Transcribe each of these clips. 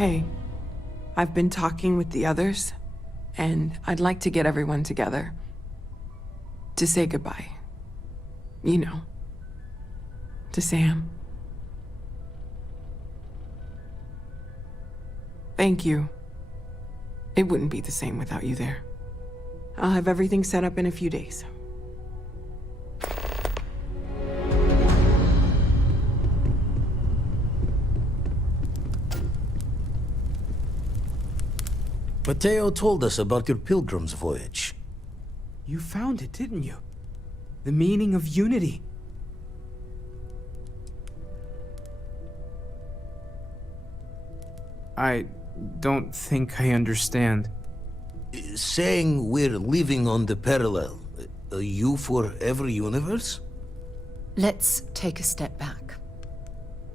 Hey, I've been talking with the others, and I'd like to get everyone together. To say goodbye. You know. To Sam. Thank you. It wouldn't be the same without you there. I'll have everything set up in a few days. Mateo told us about your pilgrim's voyage. You found it, didn't you? The meaning of unity. I don't think I understand. Saying we're living on the parallel, you for every universe? Let's take a step back.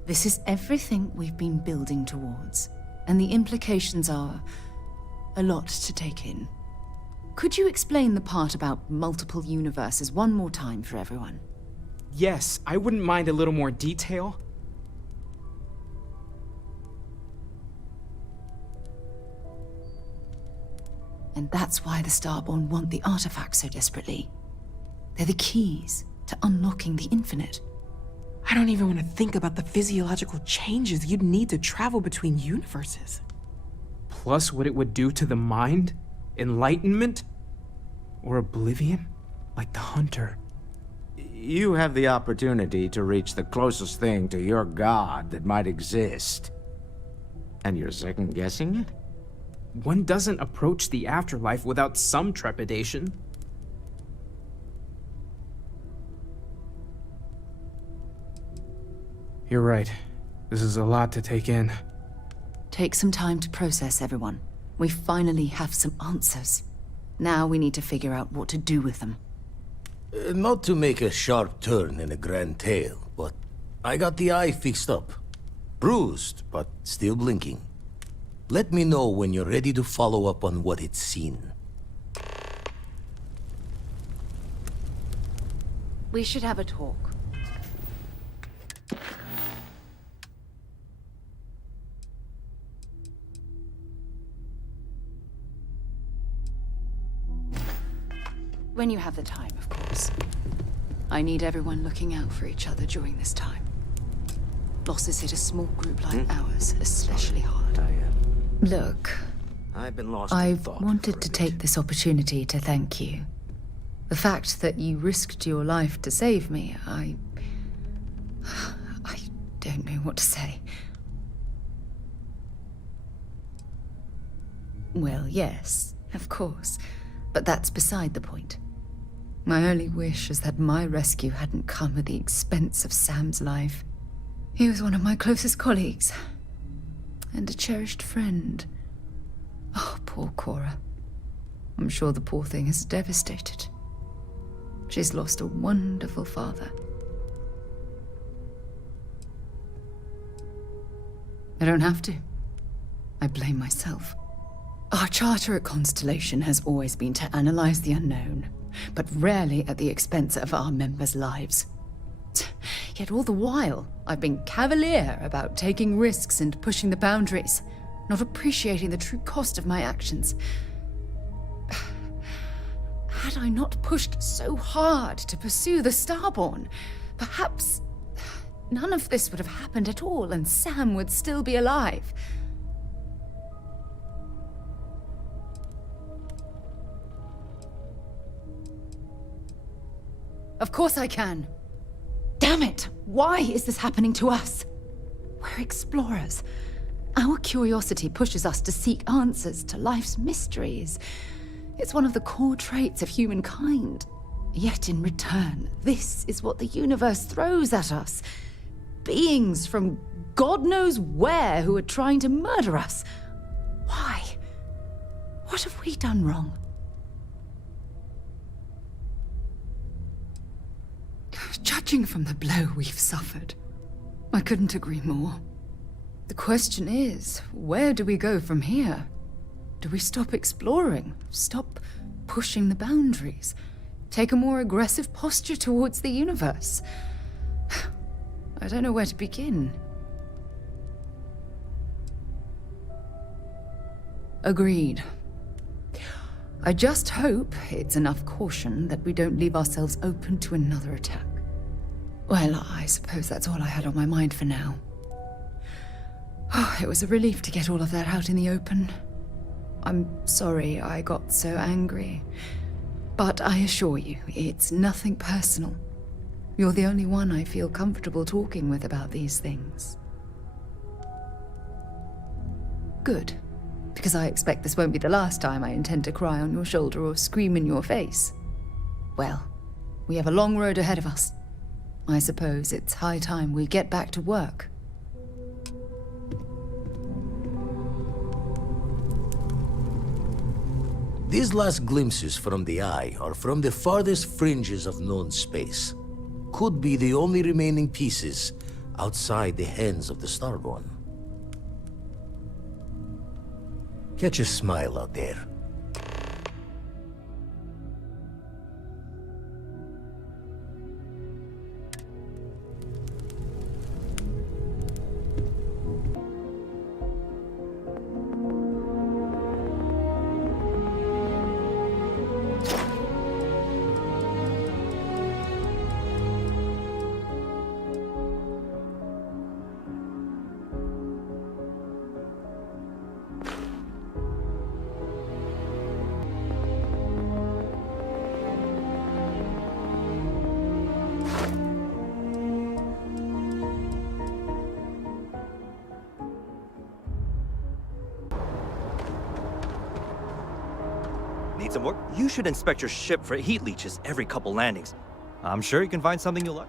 This is everything we've been building towards, and the implications are a lot to take in. Could you explain the part about multiple universes one more time for everyone? Yes, I wouldn't mind a little more detail. And that's why the Starborn want the artifacts so desperately. They're the keys to unlocking the infinite. I don't even want to think about the physiological changes you'd need to travel between universes. Plus what it would do to the mind? Enlightenment? Or oblivion? Like the Hunter. You have the opportunity to reach the closest thing to your god that might exist. And you're second-guessing it? One doesn't approach the afterlife without some trepidation. You're right. This is a lot to take in. Take some time to process, everyone. We finally have some answers. Now we need to figure out what to do with them. Not to make a sharp turn in a grand tale, but I got the eye fixed up. Bruised, but still blinking. Let me know when you're ready to follow up on what it's seen. We should have a talk. When you have the time, of course. I need everyone looking out for each other during this time. Losses hit a small group like ours especially hard. Look, I've been lost in I've thought wanted for a to bit. take this opportunity to thank you. The fact that you risked your life to save me, I don't know what to say. Well, yes, of course, but that's beside the point. My only wish is that my rescue hadn't come at the expense of Sam's life. He was one of my closest colleagues, and a cherished friend. Oh, poor Cora. I'm sure the poor thing is devastated. She's lost a wonderful father. I don't have to. I blame myself. Our charter at Constellation has always been to analyze the unknown, but rarely at the expense of our members' lives. Yet all the while, I've been cavalier about taking risks and pushing the boundaries, not appreciating the true cost of my actions. Had I not pushed so hard to pursue the Starborn, perhaps none of this would have happened at all and Sam would still be alive. Of course I can. Damn it! Why is this happening to us? We're explorers. Our curiosity pushes us to seek answers to life's mysteries. It's one of the core traits of humankind. Yet in return, this is what the universe throws at us. Beings from God knows where who are trying to murder us. Why? What have we done wrong? Judging from the blow we've suffered, I couldn't agree more. The question is, where do we go from here? Do we stop exploring? Stop pushing the boundaries? Take a more aggressive posture towards the universe? I don't know where to begin. Agreed. I just hope it's enough caution that we don't leave ourselves open to another attack. Well, I suppose that's all I had on my mind for now. It was a relief to get all of that out in the open. I'm sorry I got so angry. But I assure you, it's nothing personal. You're the only one I feel comfortable talking with about these things. Good. Because I expect this won't be the last time I intend to cry on your shoulder or scream in your face. Well, we have a long road ahead of us. I suppose it's high time we get back to work. These last glimpses from the Eye are from the farthest fringes of known space. Could be the only remaining pieces outside the hands of the Starborn. Catch a smile out there. Need some work? You should inspect your ship for heat leeches every couple landings. I'm sure you can find something you'll like.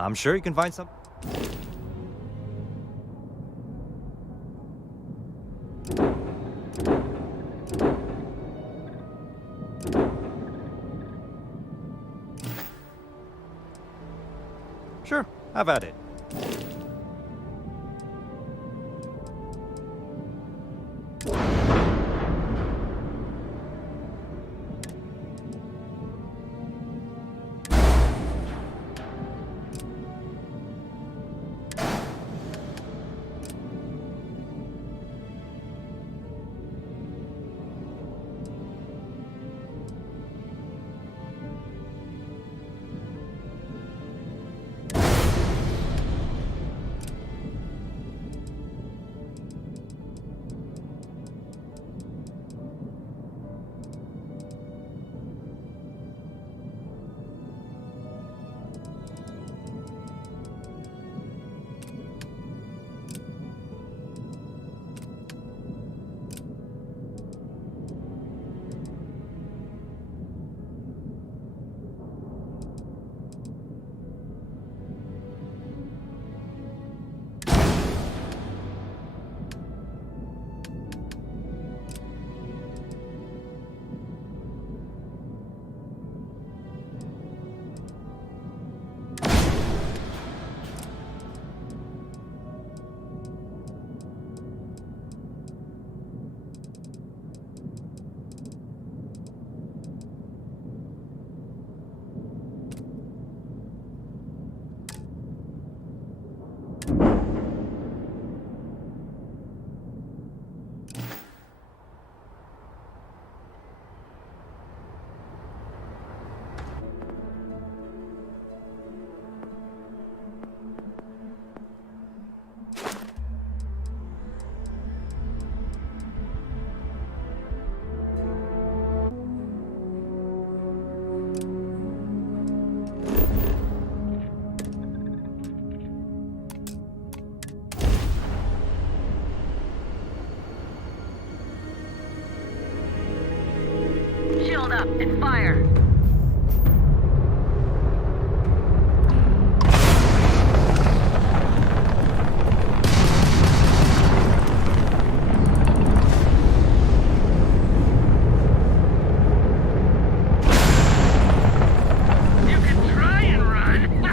I'm sure you can find some. Sure, have at it. up and fire. You can try and run.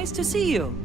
Nice to see you.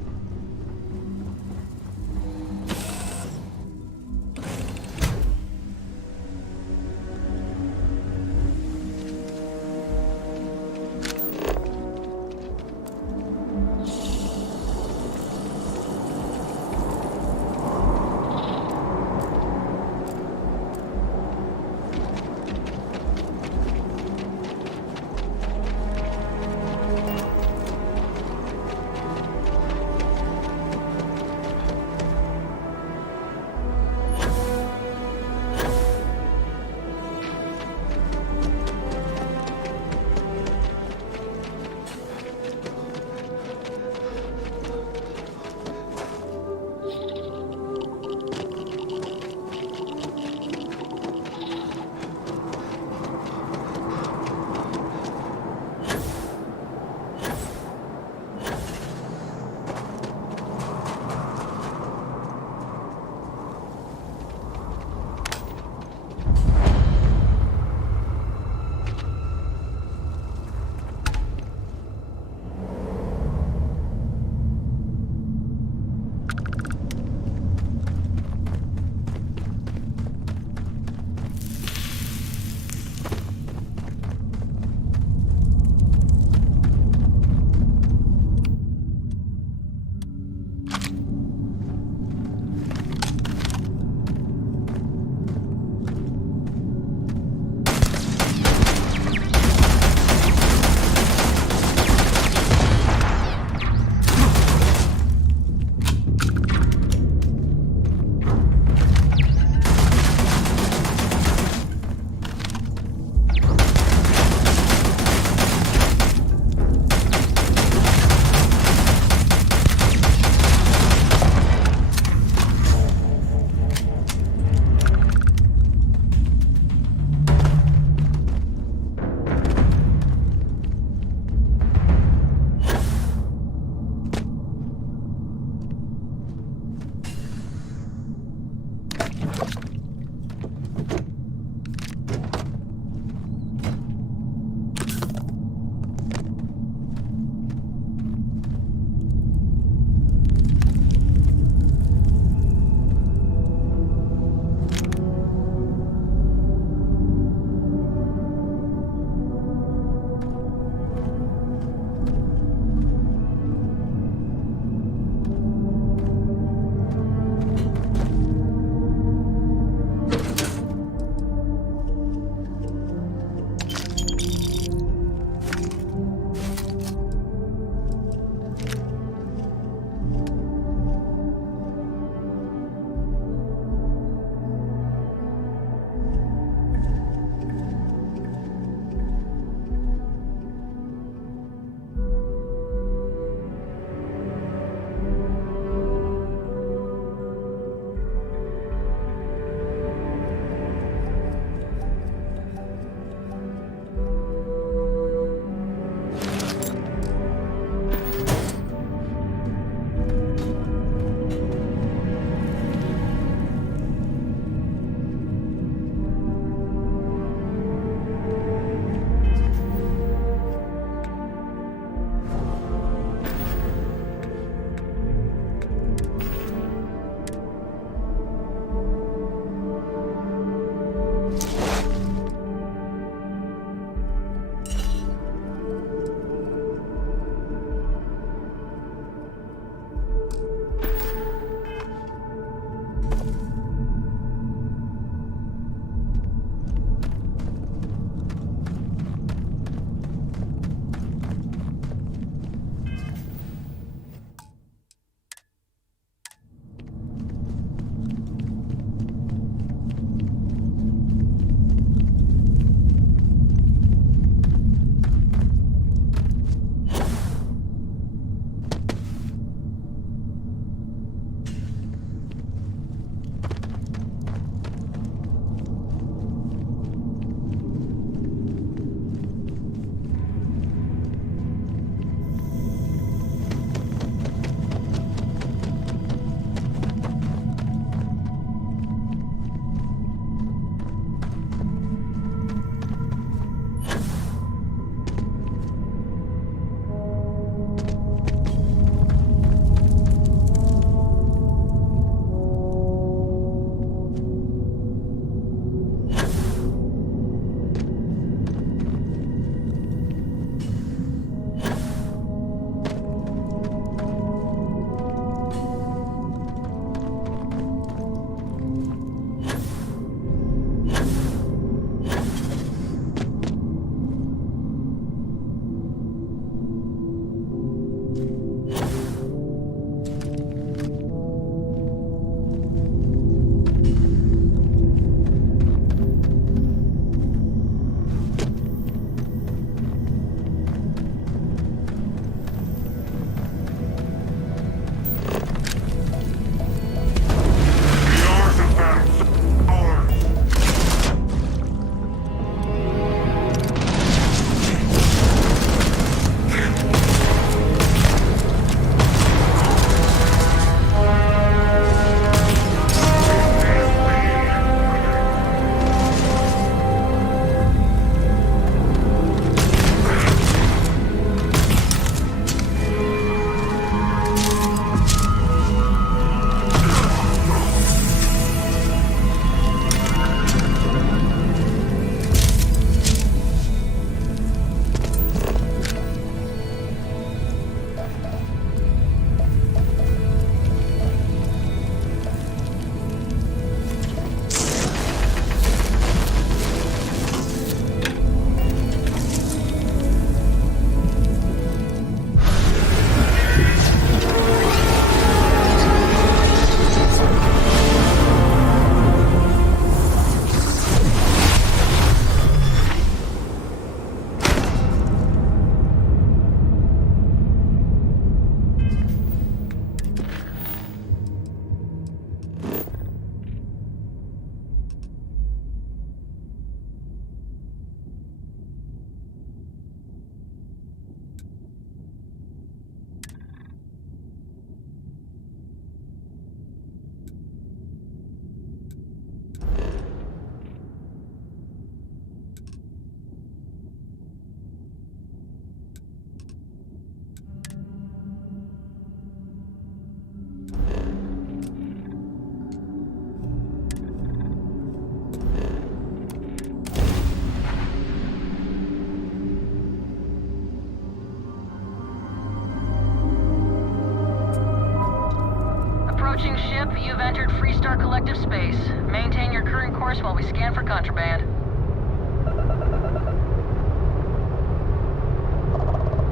have entered Freestar Collective space. Maintain your current course while we scan for contraband.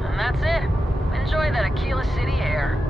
And that's it. Enjoy that Aquila City air.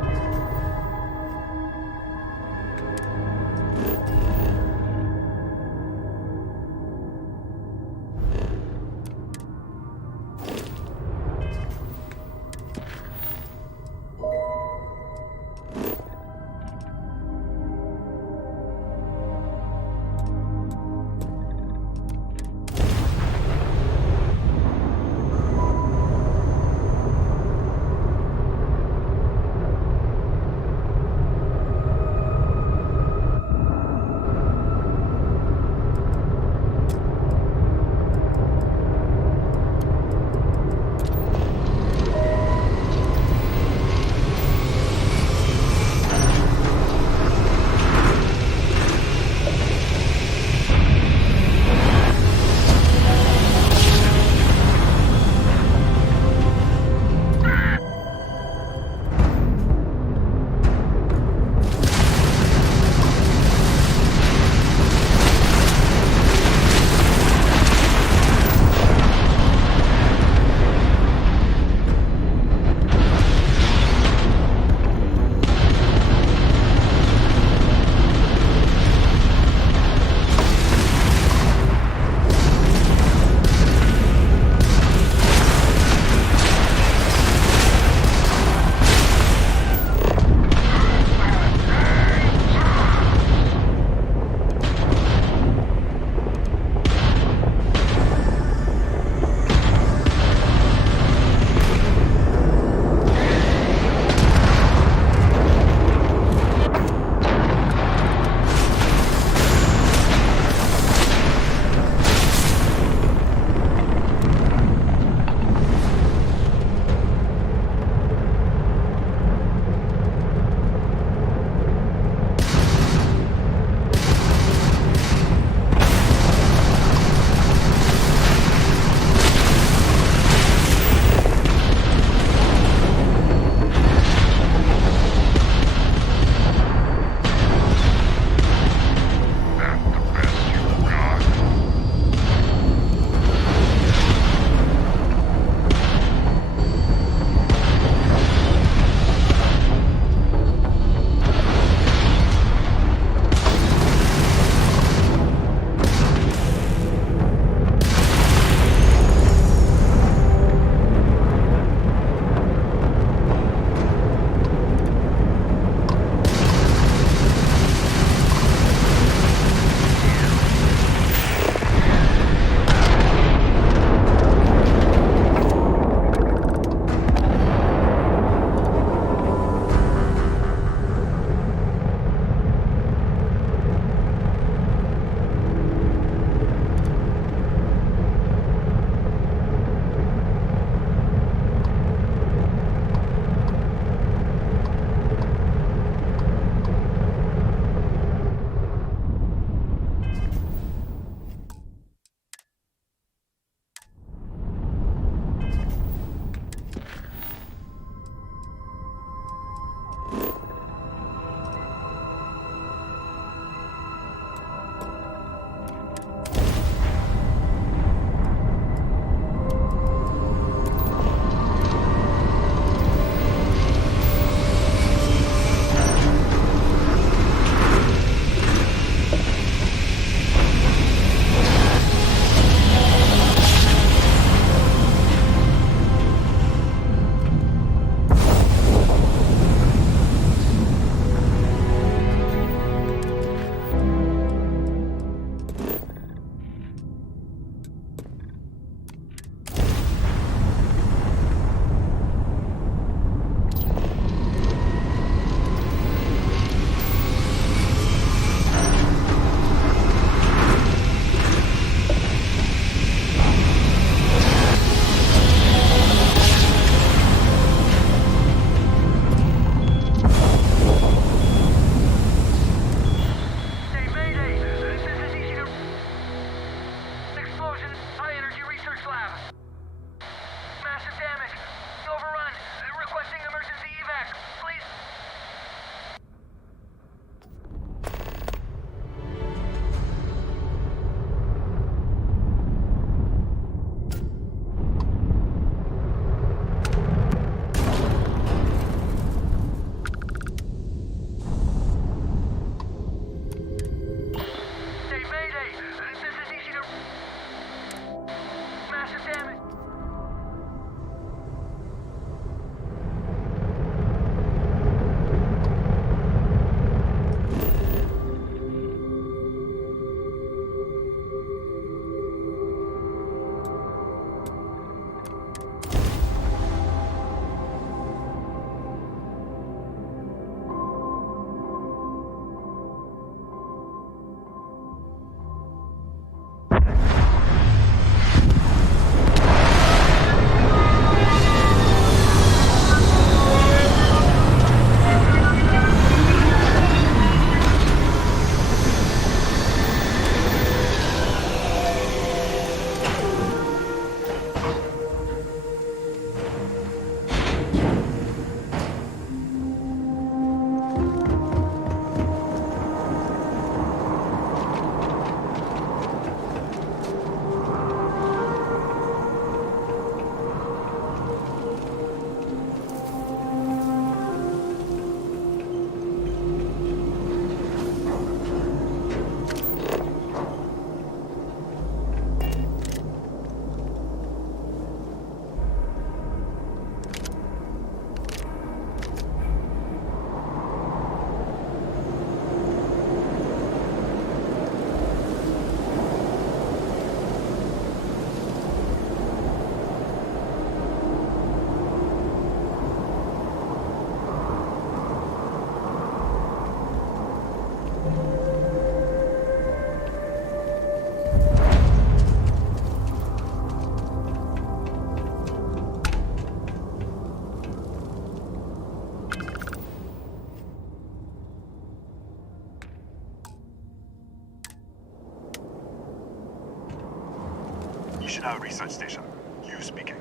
Tunisia Research Station. You speaking.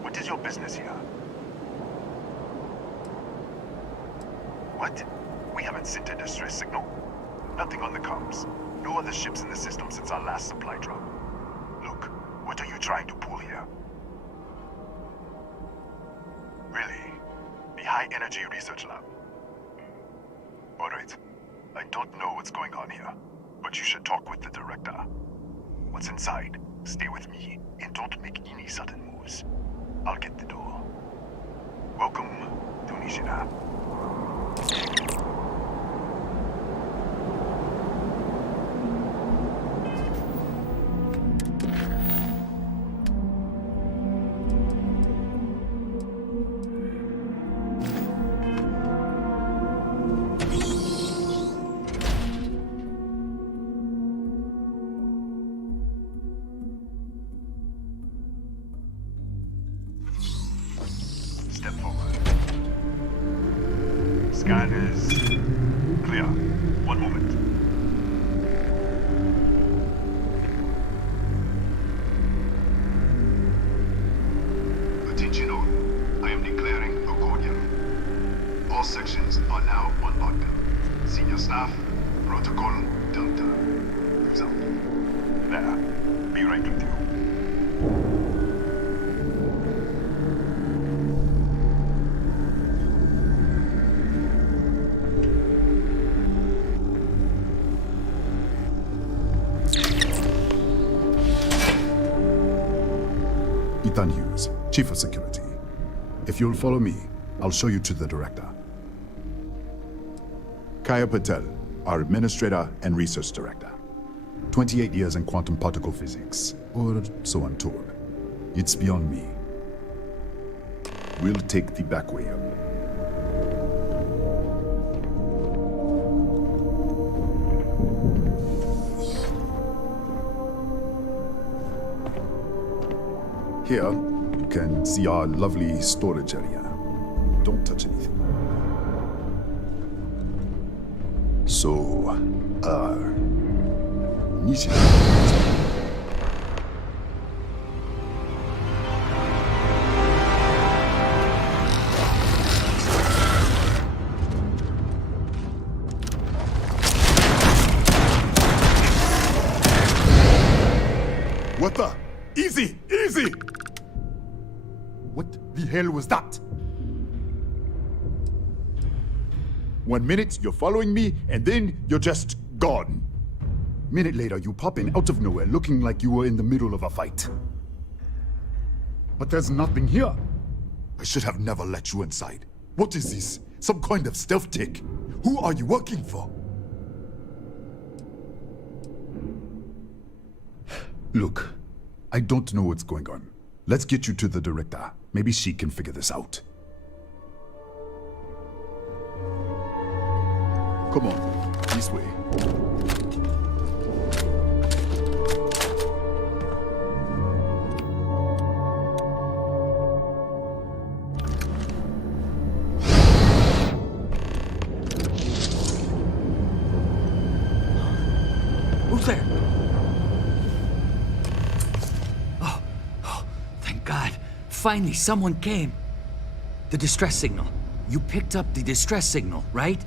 What is your business here? What? We haven't sent a distress signal. Nothing on the comms. No other ships in the system since our last supply drop. Look, what are you trying to pull here? Really? The High Energy Research Lab? Alright. I don't know what's going on here, but you should talk with the director. What's inside? Stay with me, and don't make any sudden moves. I'll get the door. Welcome, Tunisia. Step forward. Scan is clear. One moment. Attention all. I am declaring a cordial. All sections are now on lockdown. Senior staff, protocol Delta. Use out. There. Be right with you. Ethan Hughes, Chief of Security. If you'll follow me, I'll show you to the director. Kaya Patel, our Administrator and Research Director. 28 years in quantum particle physics, or so I'm told. It's beyond me. We'll take the back way up. Here, you can see our lovely storage area. Don't touch anything. So, Nisha. What the? Easy! Easy! What the hell was that? 1 minute, you're following me, and then you're just gone. Minute later, you pop in out of nowhere, looking like you were in the middle of a fight. But there's nothing here. I should have never let you inside. What is this? Some kind of stealth tick? Who are you working for? Look, I don't know what's going on. Let's get you to the director. Maybe she can figure this out. Come on, this way. Who's there? Thank God. Finally, someone came. The distress signal. You picked up the distress signal, right?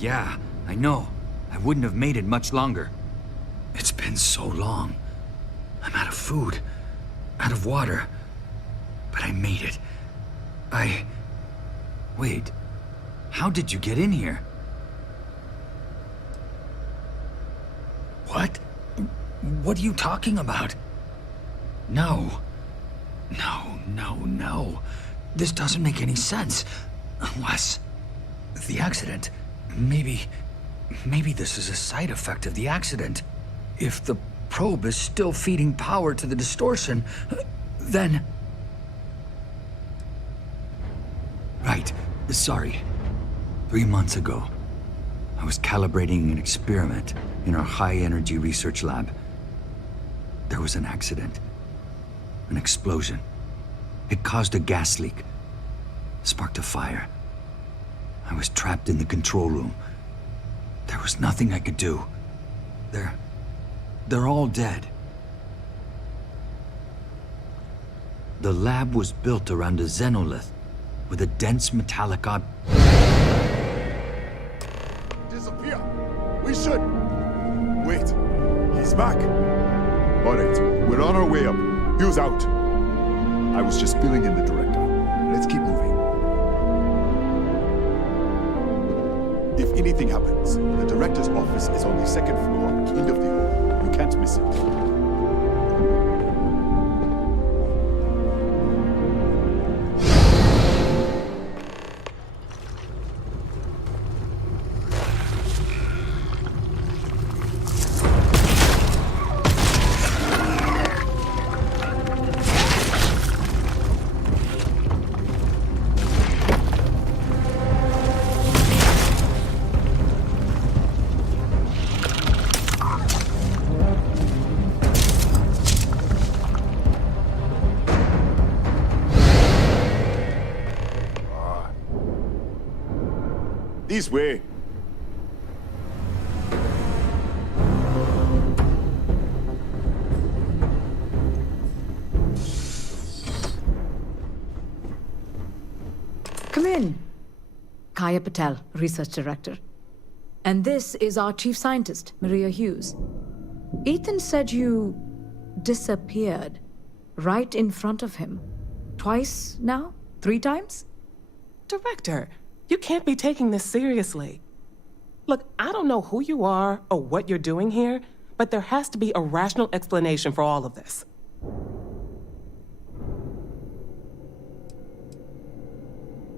Yeah, I know. I wouldn't have made it much longer. It's been so long. I'm out of food, out of water. But I made it. Wait. How did you get in here? What? What are you talking about? No. No. This doesn't make any sense. Unless... the accident. Maybe this is a side effect of the accident. If the probe is still feeding power to the distortion, then... Right. Sorry. 3 months ago, I was calibrating an experiment in our high-energy research lab. There was an accident. An explosion. It caused a gas leak. Sparked a fire. I was trapped in the control room. There was nothing I could do. They're all dead. The lab was built around a xenolith with a dense metallic Disappear! We should! Wait, he's back! Alright, we're on our way up. Hugh's out. I was just filling in the director. Let's keep moving. If anything happens, the director's office is on the second floor, end of the hall. You can't miss it. This way. Come in. Kaya Patel, Research Director. And this is our Chief Scientist, Maria Hughes. Ethan said you disappeared right in front of him. Twice now? 3 times? Director, you can't be taking this seriously. Look, I don't know who you are or what you're doing here, but there has to be a rational explanation for all of this.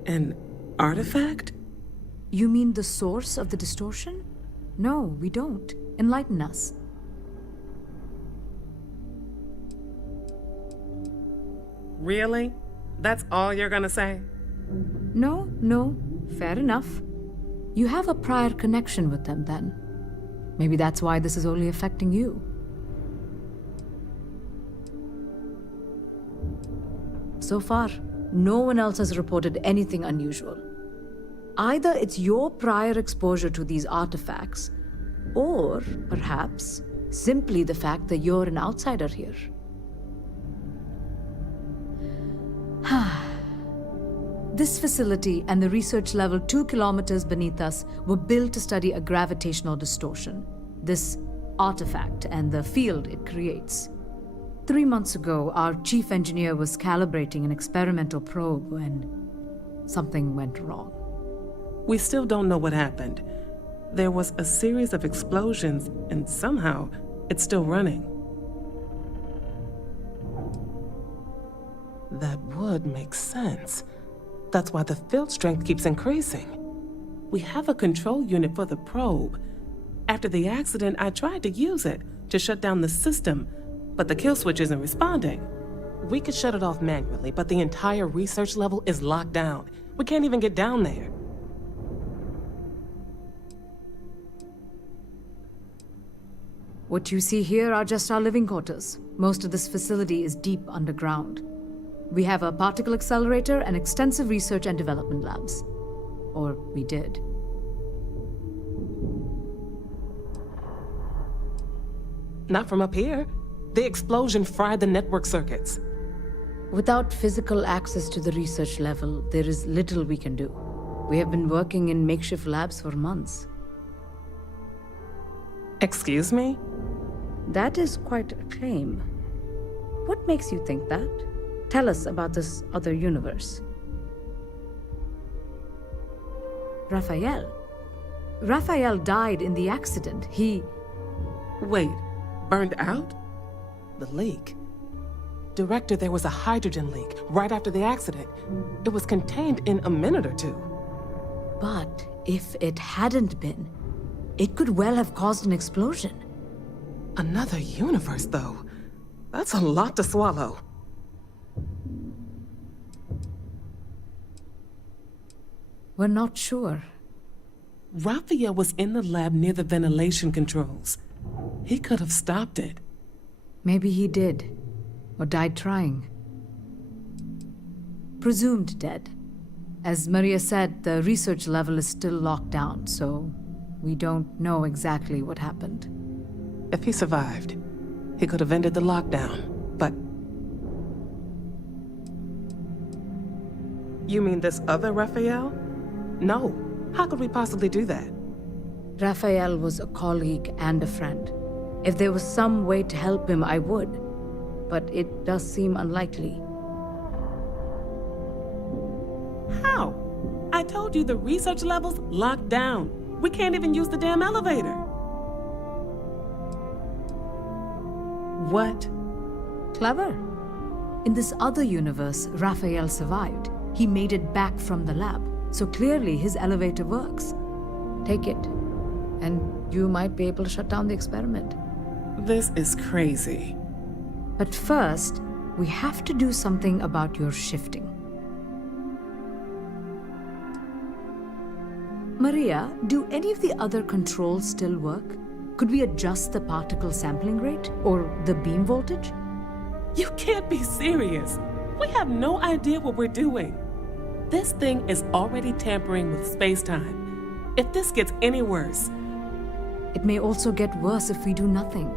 An artifact? You mean the source of the distortion? No, we don't. Enlighten us. Really? That's all you're gonna say? No, fair enough. You have a prior connection with them then. Maybe that's why this is only affecting you. So far, no one else has reported anything unusual. Either it's your prior exposure to these artifacts, or perhaps simply the fact that you're an outsider here. This facility and the research level 2 kilometers beneath us were built to study a gravitational distortion, this artifact and the field it creates. 3 months ago, our chief engineer was calibrating an experimental probe when something went wrong. We still don't know what happened. There was a series of explosions, and somehow it's still running. That would make sense. That's why the field strength keeps increasing. We have a control unit for the probe. After the accident, I tried to use it to shut down the system, but the kill switch isn't responding. We could shut it off manually, but the entire research level is locked down. We can't even get down there. What you see here are just our living quarters. Most of this facility is deep underground. We have a particle accelerator and extensive research and development labs. Or we did. Not from up here. The explosion fried the network circuits. Without physical access to the research level, there is little we can do. We have been working in makeshift labs for months. Excuse me? That is quite a claim. What makes you think that? Tell us about this other universe. Raphael. Raphael died in the accident. He... Wait, burned out? The leak. Director, there was a hydrogen leak right after the accident. It was contained in a minute or 2. But if it hadn't been, it could well have caused an explosion. Another universe, though. That's a lot to swallow. We're not sure. Raphael was in the lab near the ventilation controls. He could have stopped it. Maybe he did, or died trying. Presumed dead. As Maria said, the research level is still locked down, so we don't know exactly what happened. If he survived, he could have ended the lockdown, but... You mean this other Raphael? No. How could we possibly do that? Raphael was a colleague and a friend. If there was some way to help him, I would. But it does seem unlikely. How? I told you the research level's locked down. We can't even use the damn elevator. What? Clever. In this other universe, Raphael survived. He made it back from the lab, so clearly his elevator works. Take it, and you might be able to shut down the experiment. This is crazy. But first, we have to do something about your shifting. Maria, do any of the other controls still work? Could we adjust the particle sampling rate or the beam voltage? You can't be serious. We have no idea what we're doing. This thing is already tampering with space-time. If this gets any worse... It may also get worse if we do nothing.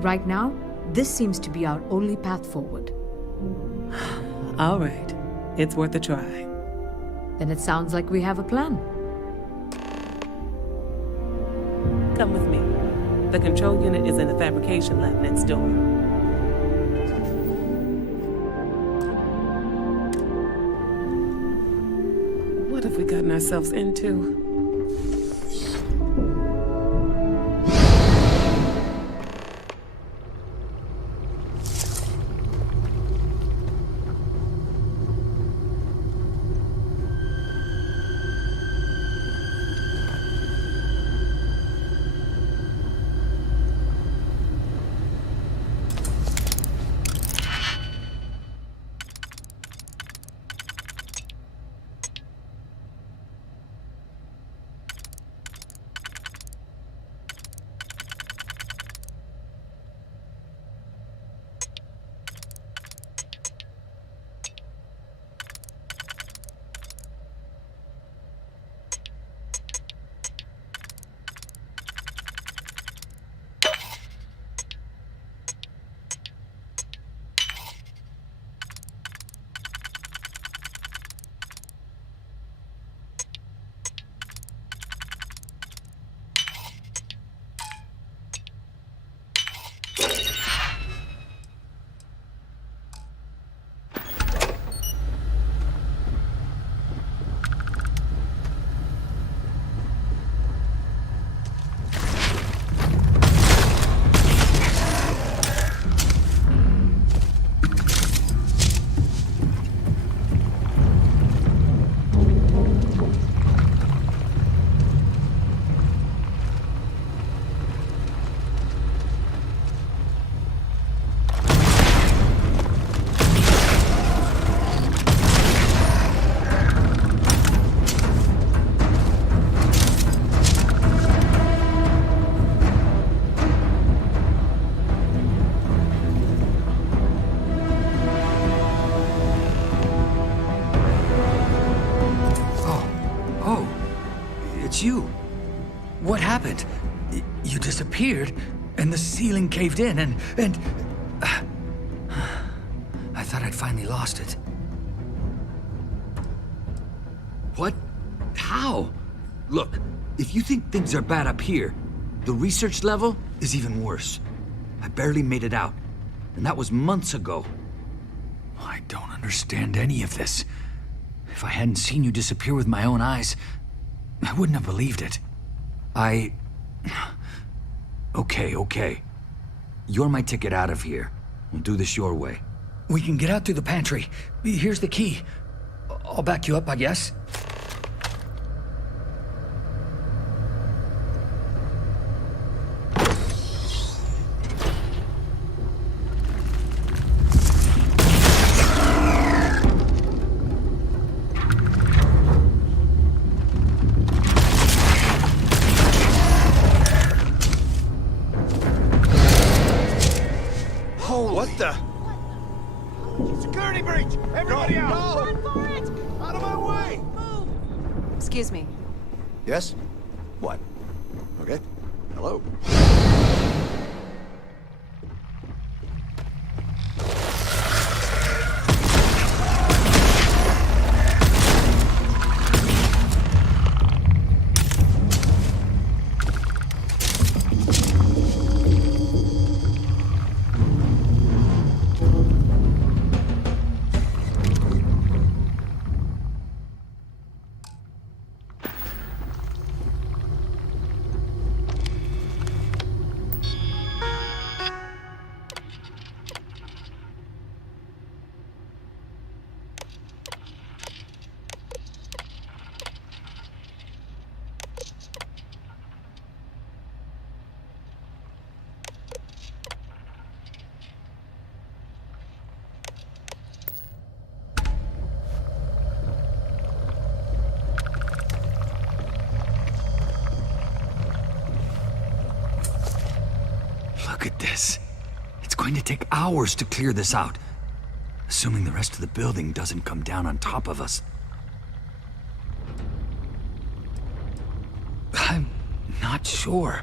Right now, this seems to be our only path forward. All right. It's worth a try. Then it sounds like we have a plan. Come with me. The control unit is in the fabrication lab next door. What have we gotten ourselves into? You. What happened? You disappeared, and the ceiling caved in, and I thought I'd finally lost it. What? How? Look, if you think things are bad up here, the research level is even worse. I barely made it out, and that was months ago. I don't understand any of this. If I hadn't seen you disappear with my own eyes, I wouldn't have believed it. Okay. You're my ticket out of here. We'll do this your way. We can get out through the pantry. Here's the key. I'll back you up, I guess. What the? Security breach! Everybody out! Run for it! Out of my way! Move! Excuse me. Yes? What? Okay. Hello? Look at this. It's going to take hours to clear this out. Assuming the rest of the building doesn't come down on top of us. I'm not sure.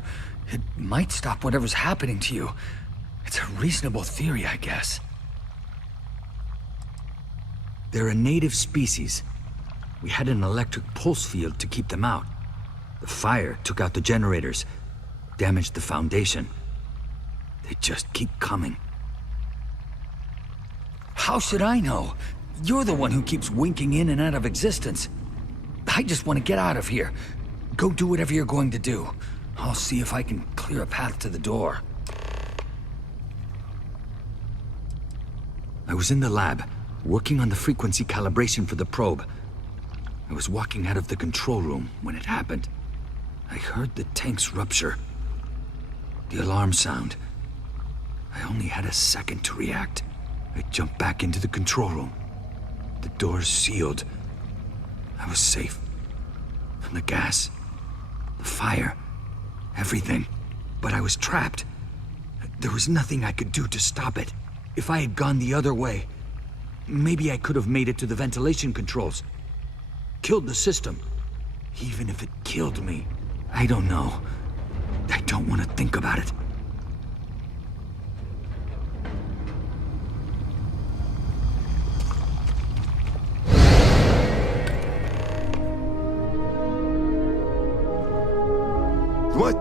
It might stop whatever's happening to you. It's a reasonable theory, I guess. They're a native species. We had an electric pulse field to keep them out. The fire took out the generators, damaged the foundation. They just keep coming. How should I know? You're the one who keeps winking in and out of existence. I just want to get out of here. Go do whatever you're going to do. I'll see if I can clear a path to the door. I was in the lab, working on the frequency calibration for the probe. I was walking out of the control room when it happened. I heard the tanks rupture. The alarm sound. I only had a second to react. I jumped back into the control room. The doors sealed. I was safe. From the gas, the fire, everything. But I was trapped. There was nothing I could do to stop it. If I had gone the other way, maybe I could have made it to the ventilation controls. Killed the system. Even if it killed me, I don't know. I don't want to think about it. What?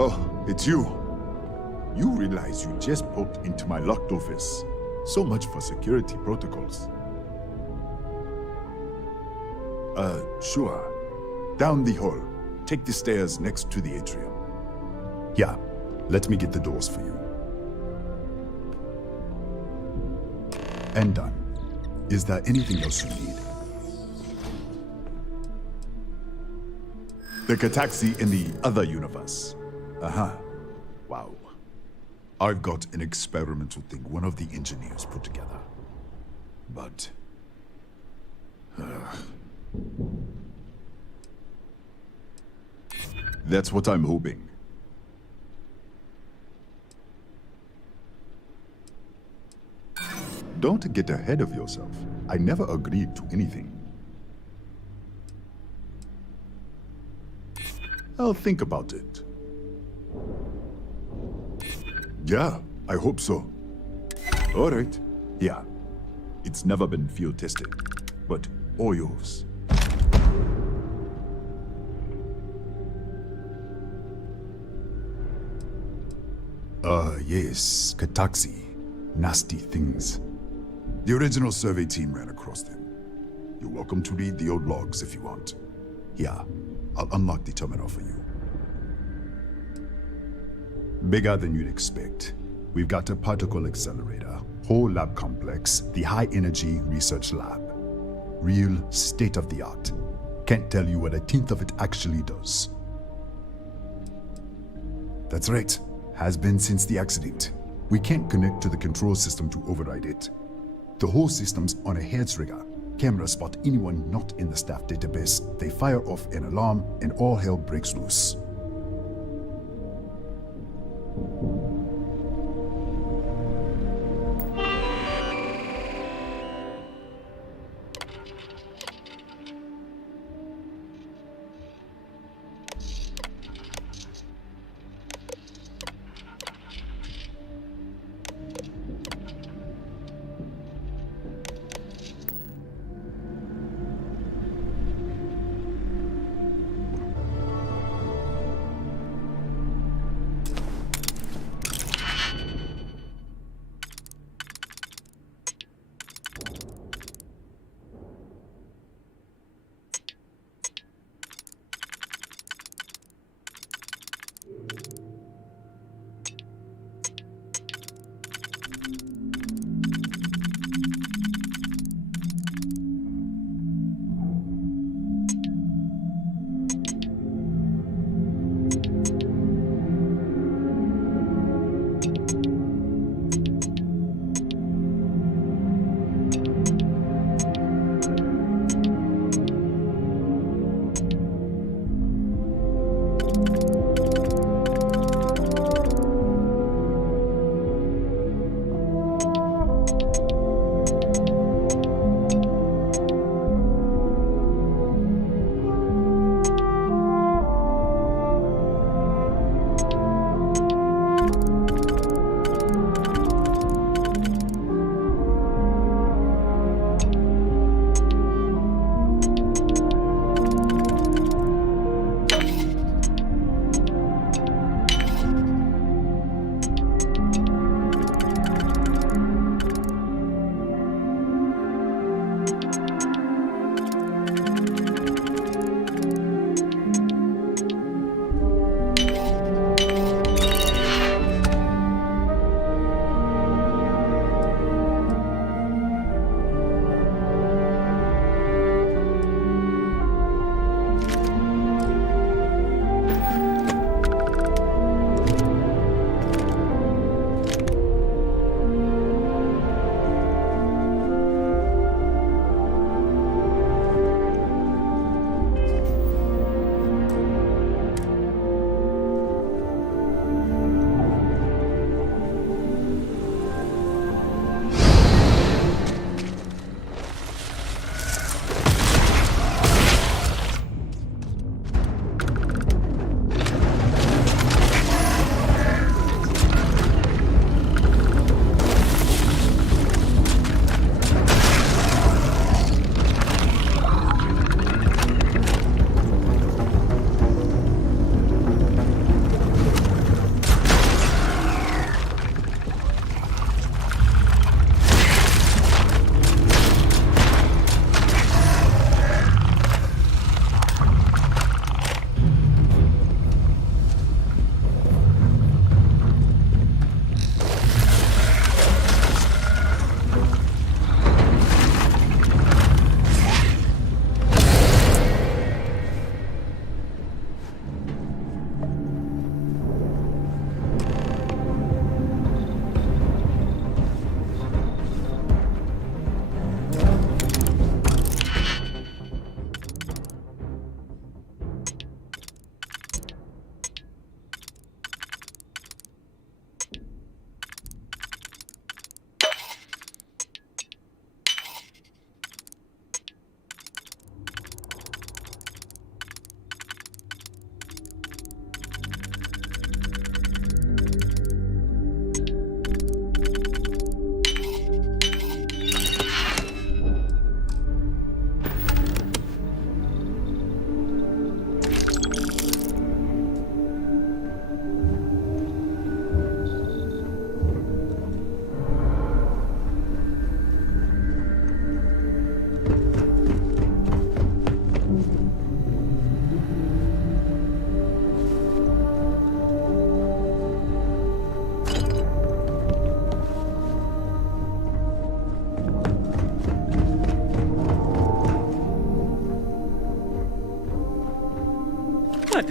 Oh, it's you. You realize you just poked into my locked office. So much for security protocols. Sure. Down the hall. Take the stairs next to the atrium. Yeah, let me get the doors for you. And done. Is there anything else you need? The Gataxi in the other universe. Wow. I've got an experimental thing one of the engineers put together. But... that's what I'm hoping. Don't get ahead of yourself. I never agreed to anything. I'll think about it. Yeah, I hope so. All right. Yeah. It's never been field tested, but all yours. Yes, Gataxi. Nasty things. The original survey team ran across them. You're welcome to read the old logs if you want. Yeah, I'll unlock the terminal for you. Bigger than you'd expect. We've got a particle accelerator, whole lab complex, the high energy research lab. Real state-of-the-art. Can't tell you what a tenth of it actually does. That's right. Has been since the accident. We can't connect to the control system to override it. The whole system's on a head trigger. Cameras spot anyone not in the staff database. They fire off an alarm and all hell breaks loose.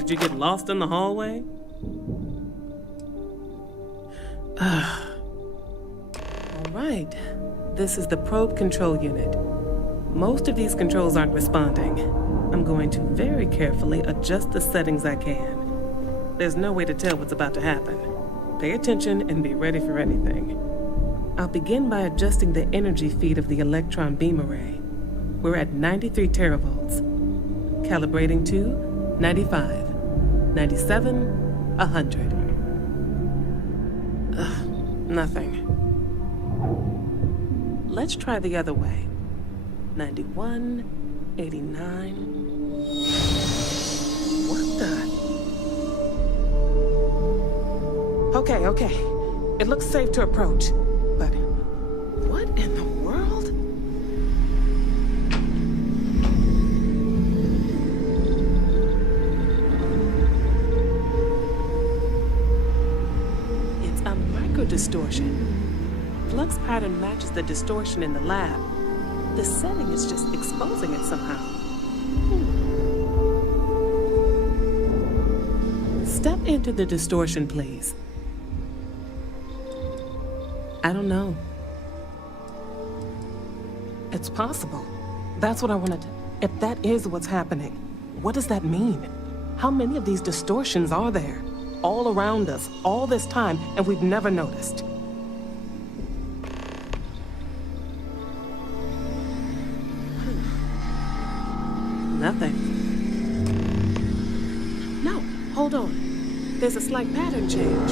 Did you get lost in the hallway? All right. This is the probe control unit. Most of these controls aren't responding. I'm going to very carefully adjust the settings I can. There's no way to tell what's about to happen. Pay attention and be ready for anything. I'll begin by adjusting the energy feed of the electron beam array. We're at 93 teravolts. Calibrating to 95, 97, 100. Nothing. Let's try the other way. 91, 89. What the? Okay. It looks safe to approach. But what in the world? It's a microdistortion. Flux pattern matches the distortion in the lab. The setting is just exposing it somehow. Step into the distortion, please. I don't know. It's possible. That's what I wanted to... If that is what's happening, what does that mean? How many of these distortions are there? All around us, all this time, and we've never noticed. Nothing. No, hold on. There's a slight pattern change.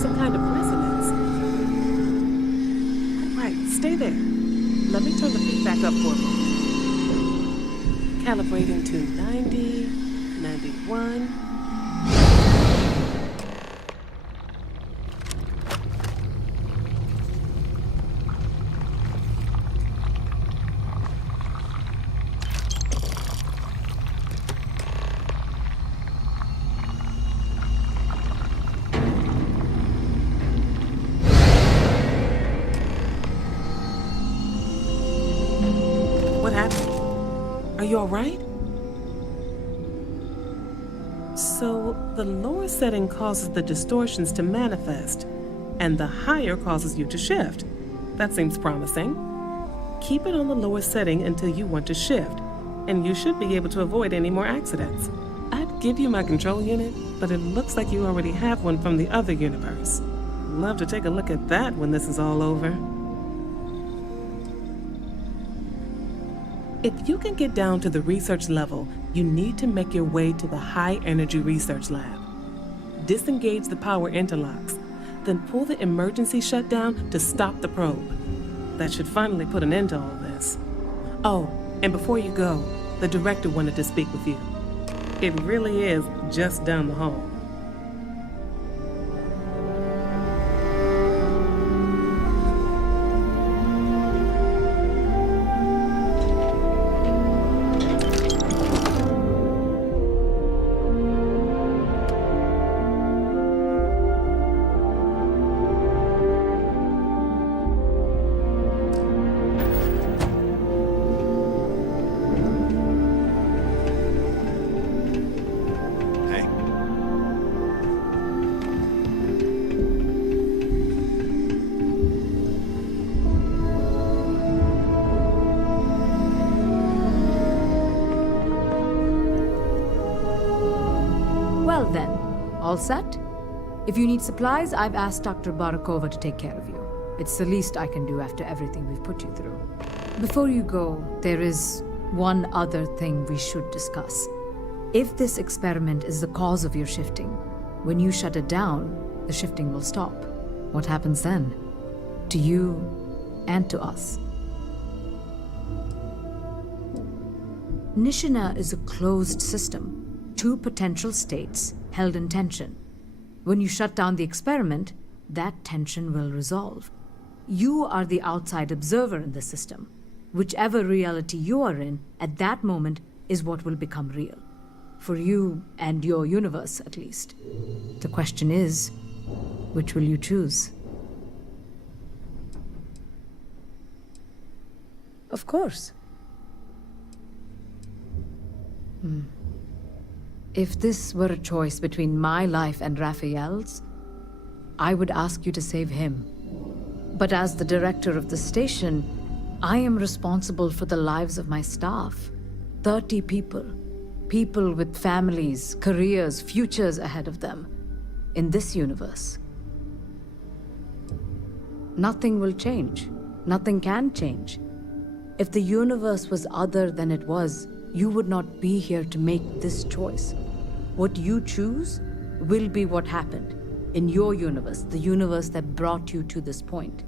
Some kind of resonance. Right, stay there. Let me turn the feed back up for a moment. Calibrating to 90, 91. Are you all right? So, the lower setting causes the distortions to manifest, and the higher causes you to shift. That seems promising. Keep it on the lower setting until you want to shift, and you should be able to avoid any more accidents. I'd give you my control unit, but it looks like you already have one from the other universe. Love to take a look at that when this is all over. If you can get down to the research level, you need to make your way to the High Energy Research Lab. Disengage the power interlocks, then pull the emergency shutdown to stop the probe. That should finally put an end to all this. Oh, and before you go, the director wanted to speak with you. It really is just down the hall. Well then, all set? If you need supplies, I've asked Dr. Barakova to take care of you. It's the least I can do after everything we've put you through. Before you go, there is one other thing we should discuss. If this experiment is the cause of your shifting, when you shut it down, the shifting will stop. What happens then? To you and to us. Nishina is a closed system. Two potential states held in tension. When you shut down the experiment, that tension will resolve. You are the outside observer in the system. Whichever reality you are in, at that moment, is what will become real. For you and your universe, at least. The question is, which will you choose? Of course. If this were a choice between my life and Raphael's, I would ask you to save him. But as the director of the station, I am responsible for the lives of my staff. 30 people. People with families, careers, futures ahead of them. In this universe. Nothing will change. Nothing can change. If the universe was other than it was, you would not be here to make this choice. What you choose will be what happened in your universe, the universe that brought you to this point.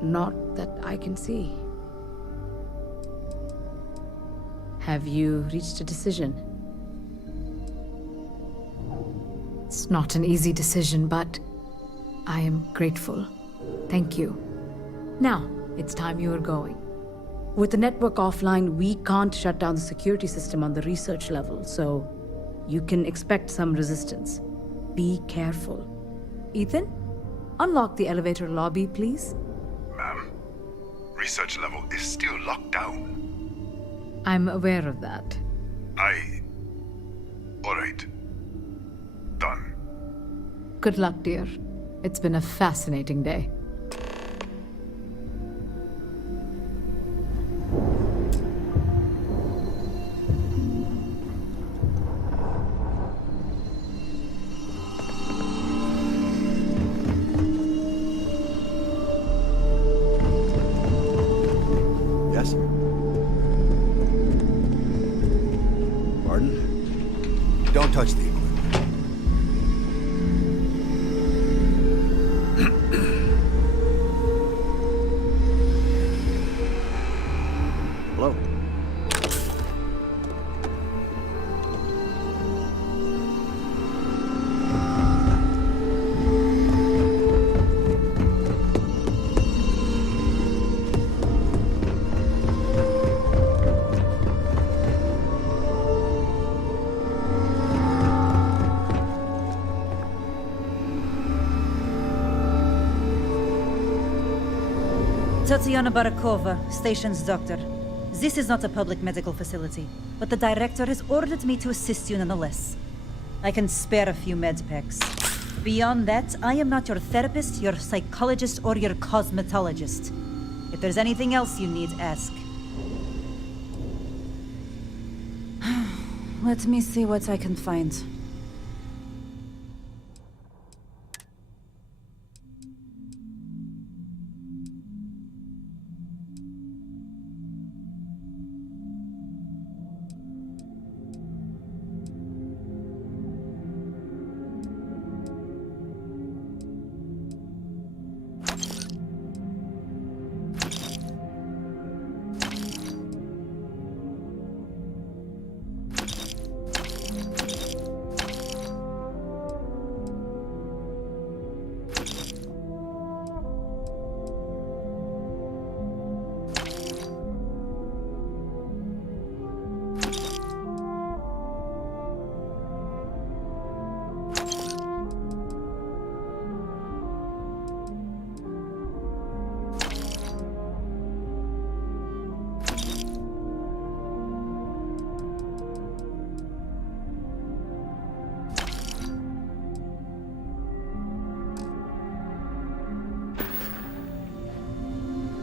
Not that I can see. Have you reached a decision? It's not an easy decision, but I am grateful. Thank you. Now, it's time you are going. With the network offline, we can't shut down the security system on the research level, so you can expect some resistance. Be careful. Ethan, unlock the elevator lobby, please. Ma'am, research level is still locked down. I'm aware of that. All right. Done. Good luck, dear. It's been a fascinating day. Yes? Pardon? Don't touch the equipment. Hello? Tatiana Barakova, station's doctor. This is not a public medical facility, but the director has ordered me to assist you nonetheless. I can spare a few med packs. Beyond that, I am not your therapist, your psychologist, or your cosmetologist. If there's anything else you need, ask. Let me see what I can find.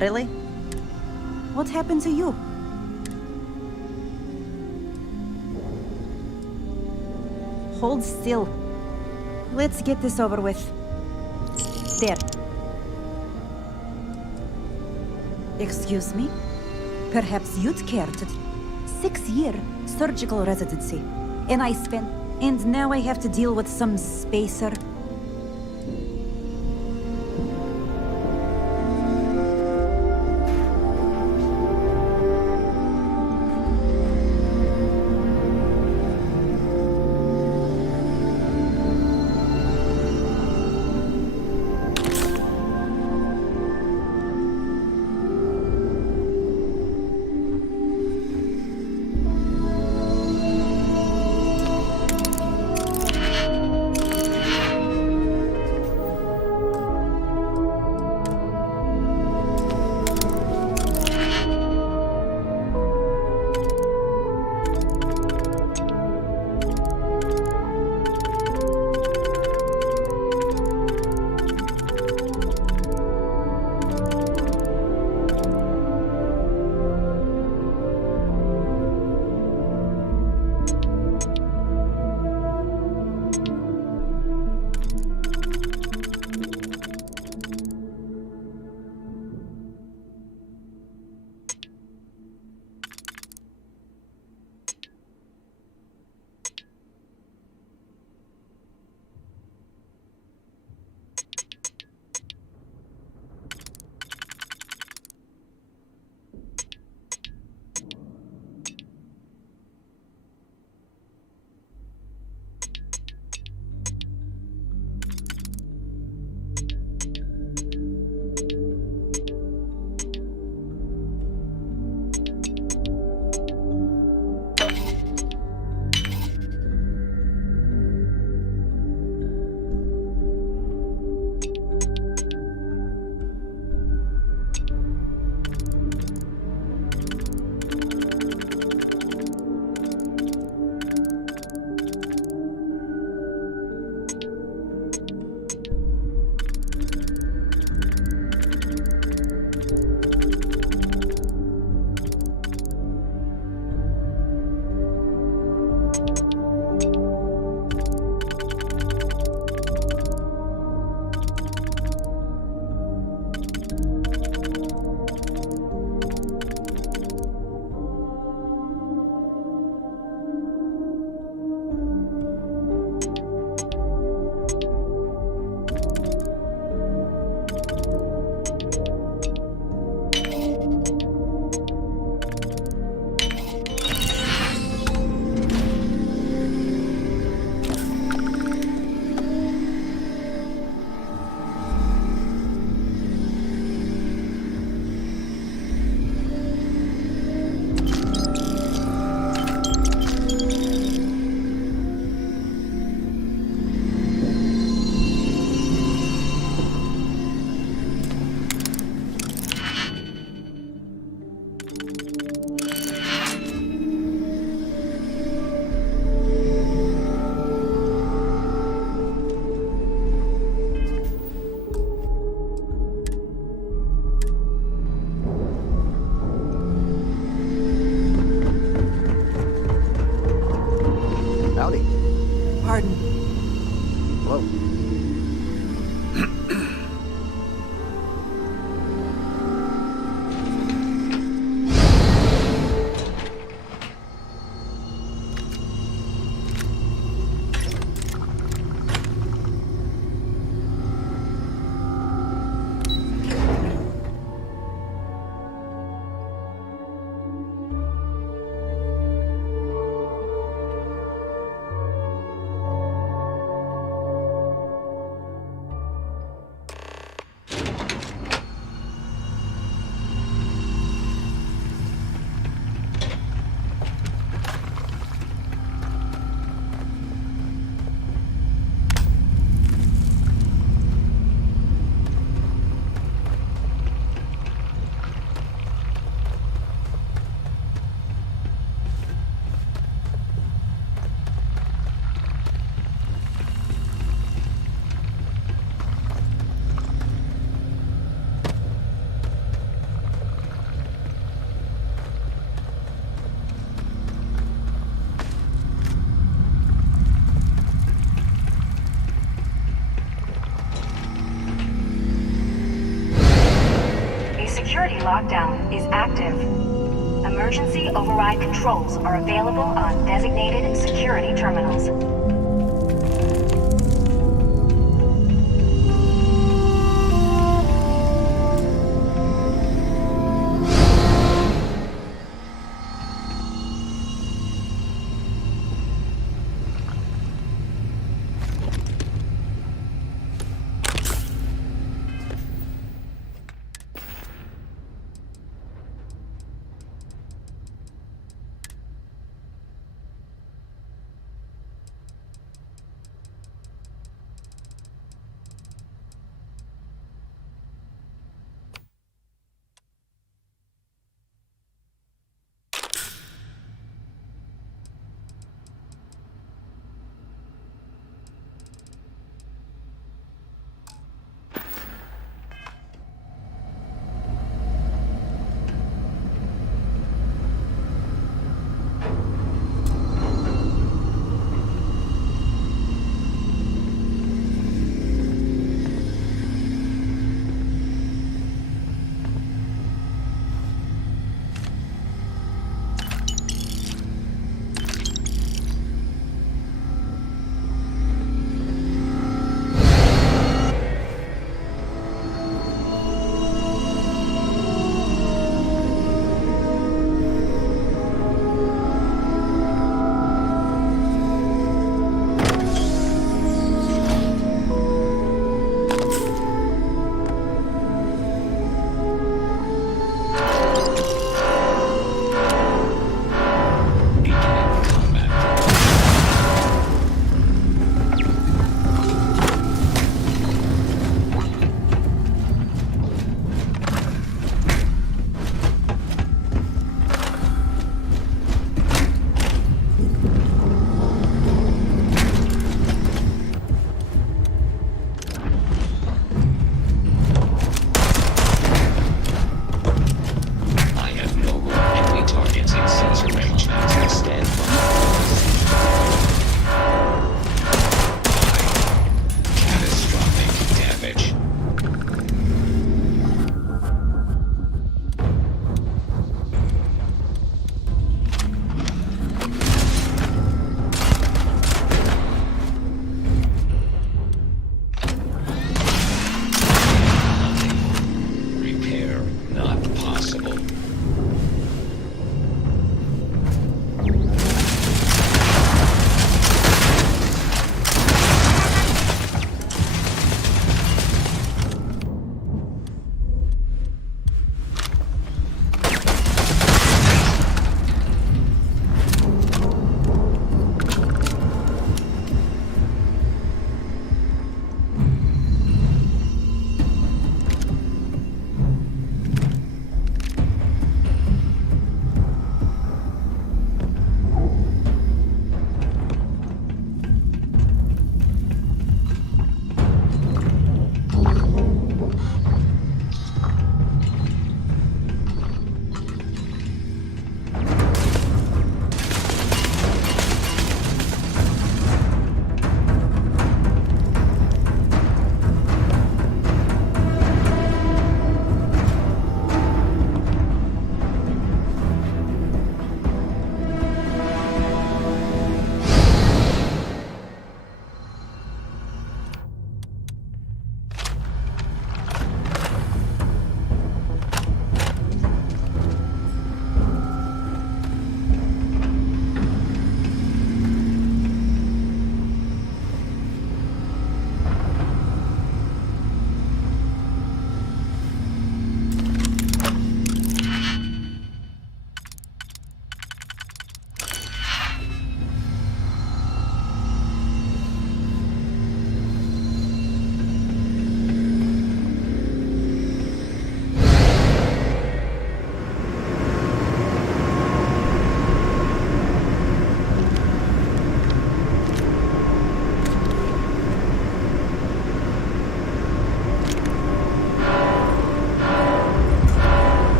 Really? What happened to you? Hold still. Let's get this over with. There. Excuse me? Perhaps you'd care to... 6-year surgical residency. And now I have to deal with some spacer. Security lockdown is active. Emergency override controls are available on designated security terminals.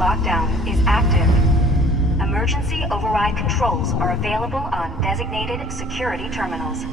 lockdown is active. Emergency override controls are available on designated security terminals.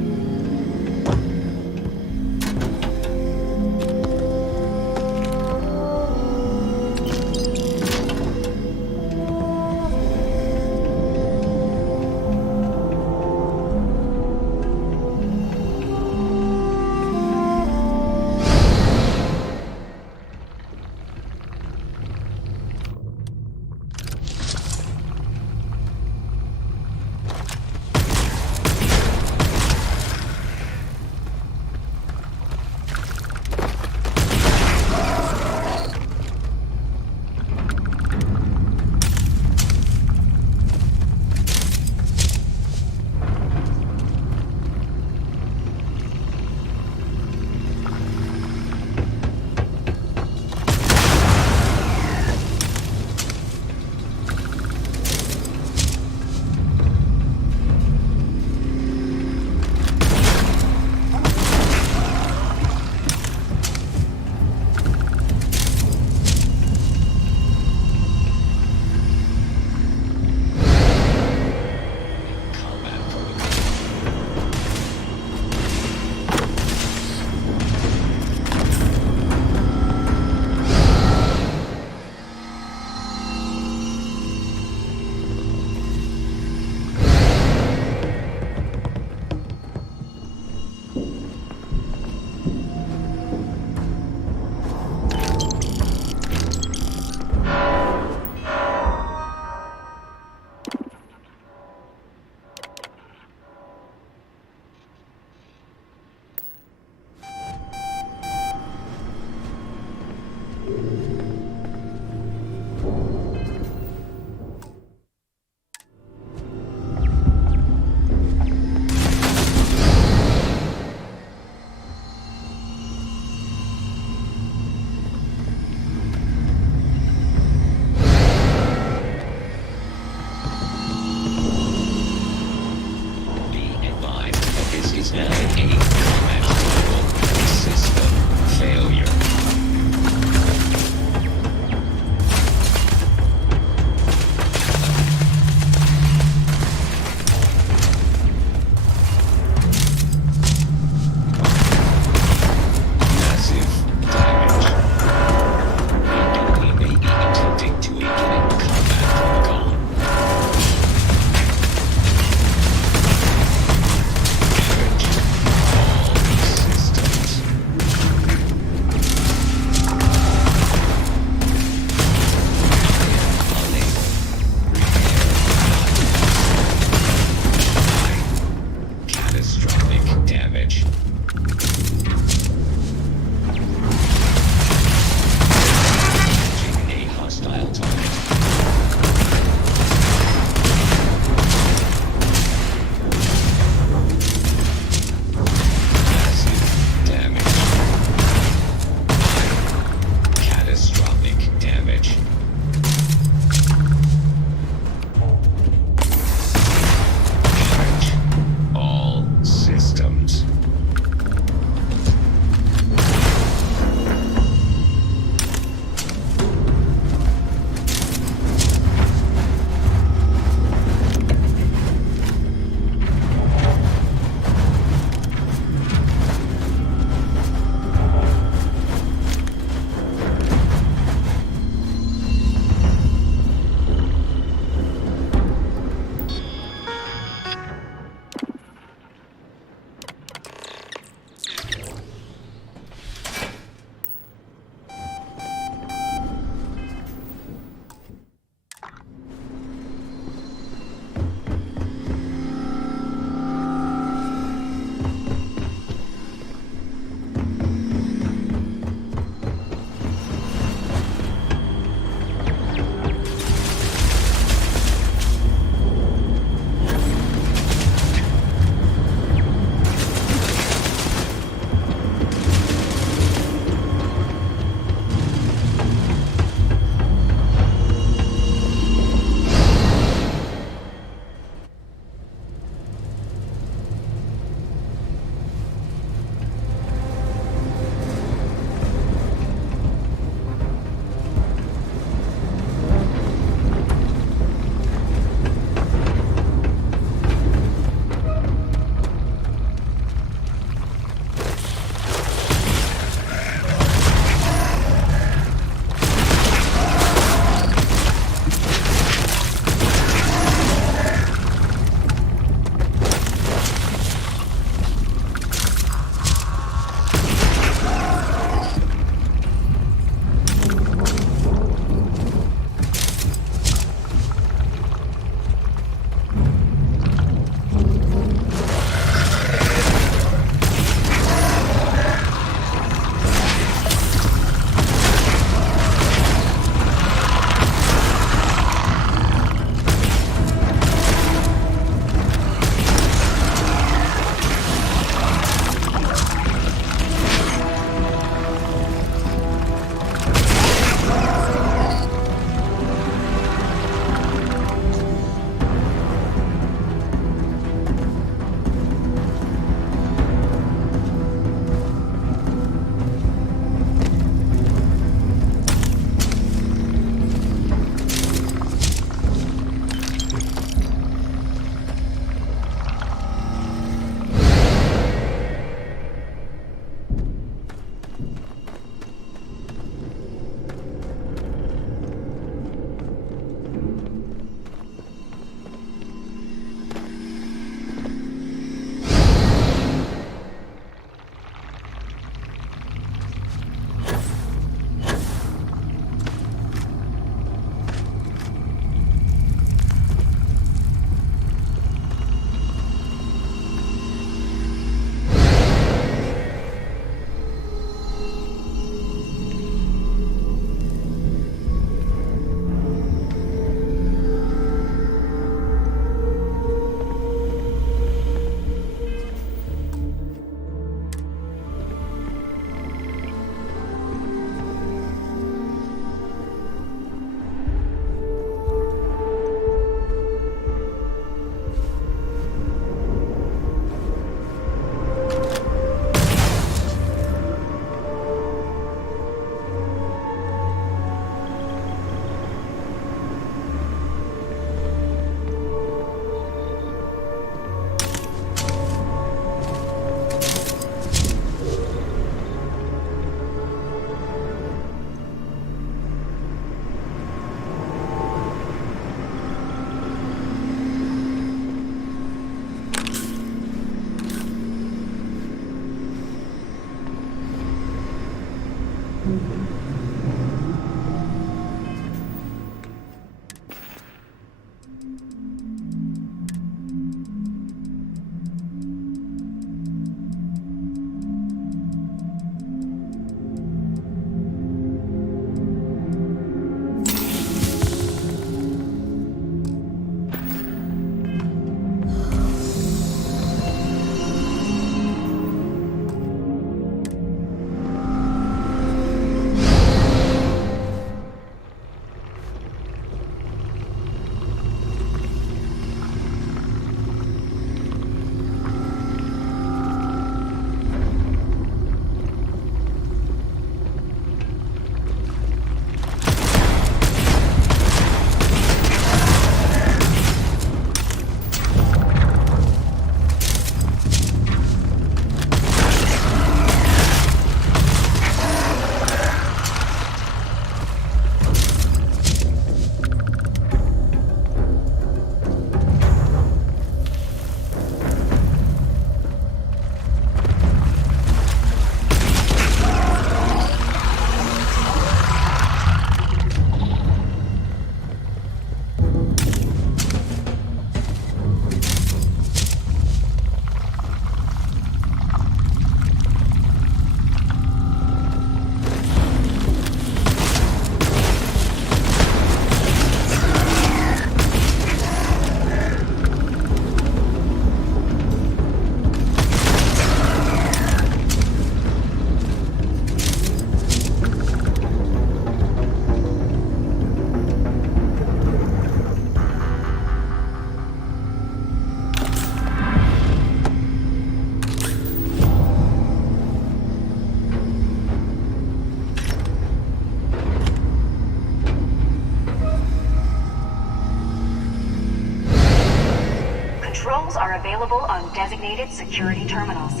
Controls are available on designated security terminals.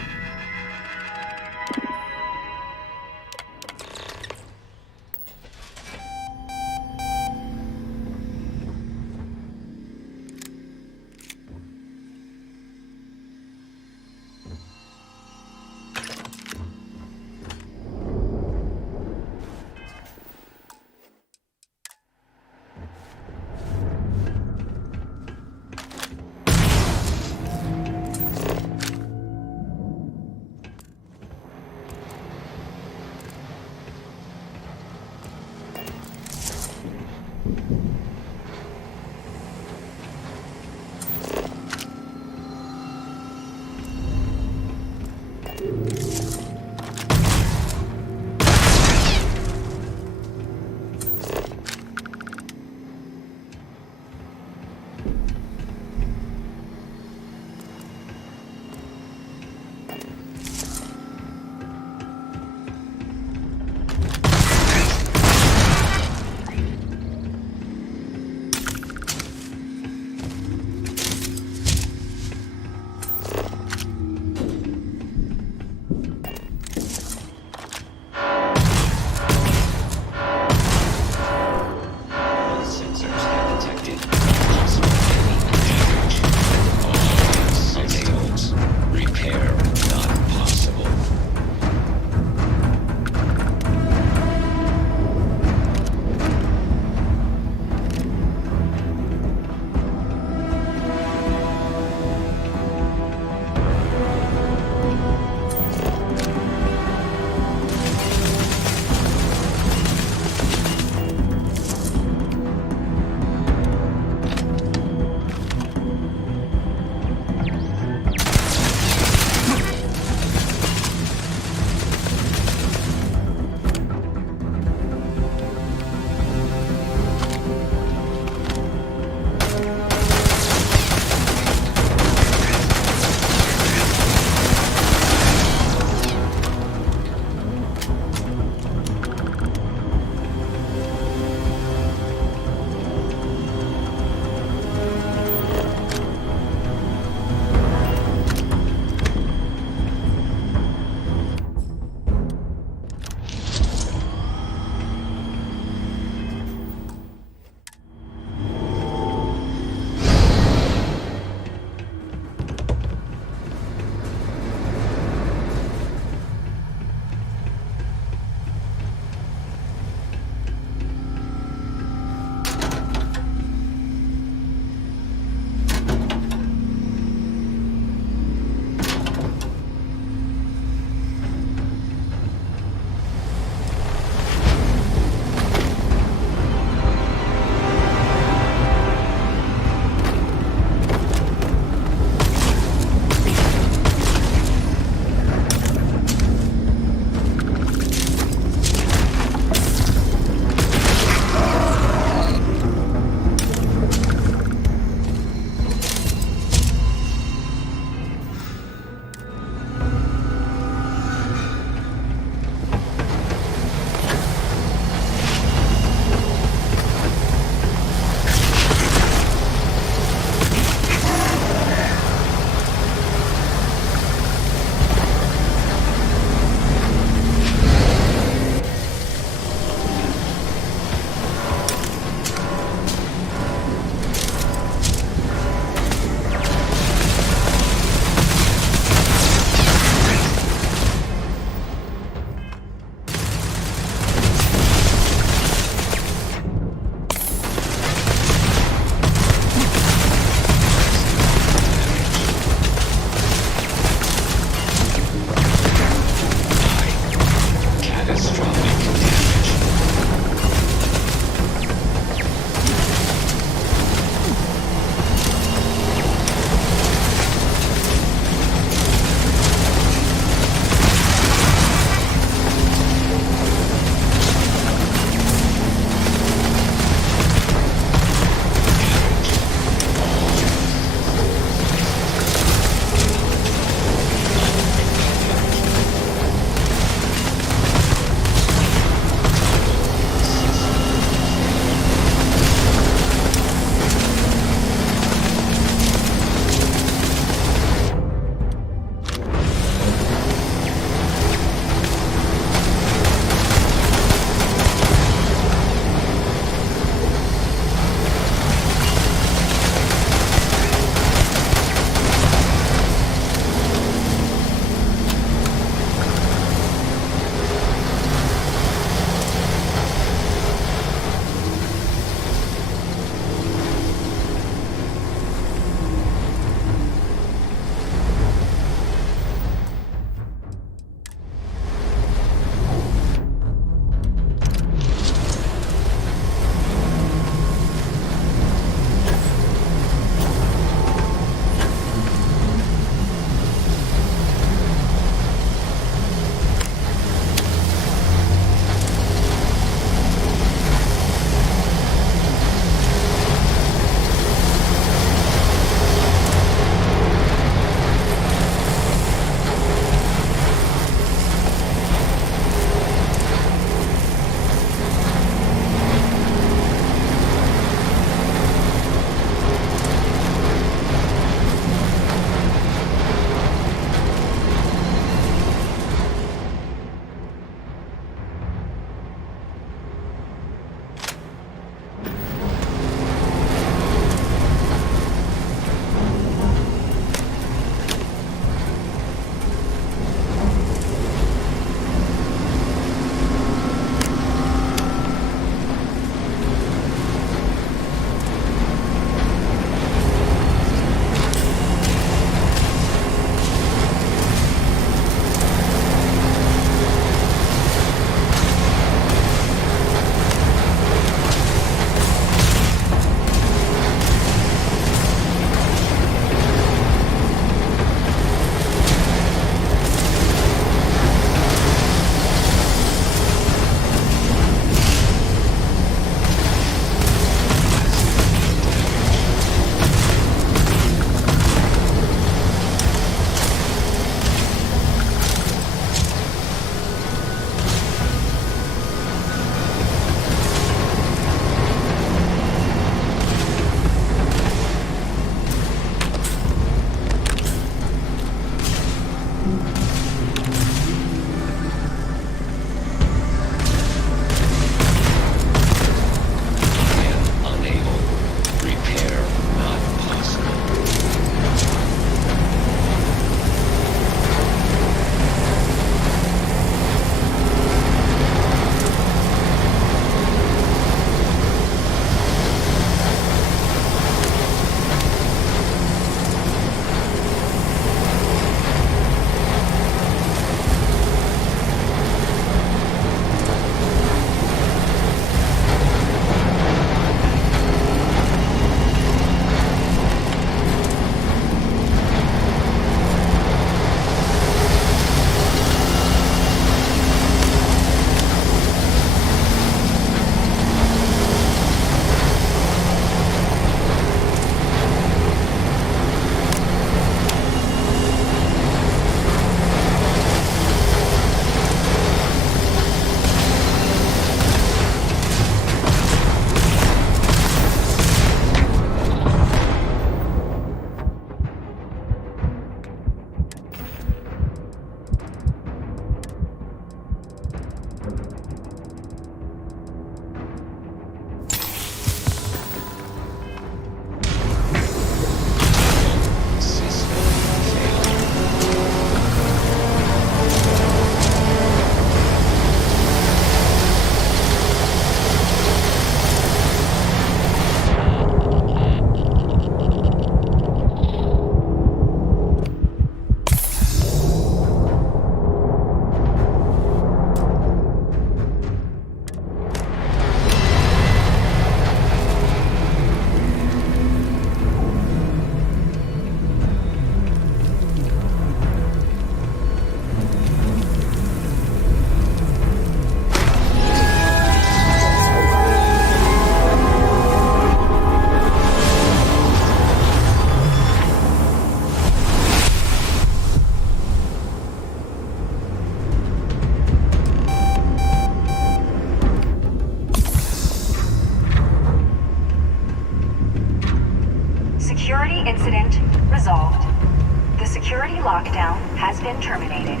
lockdown has been terminated.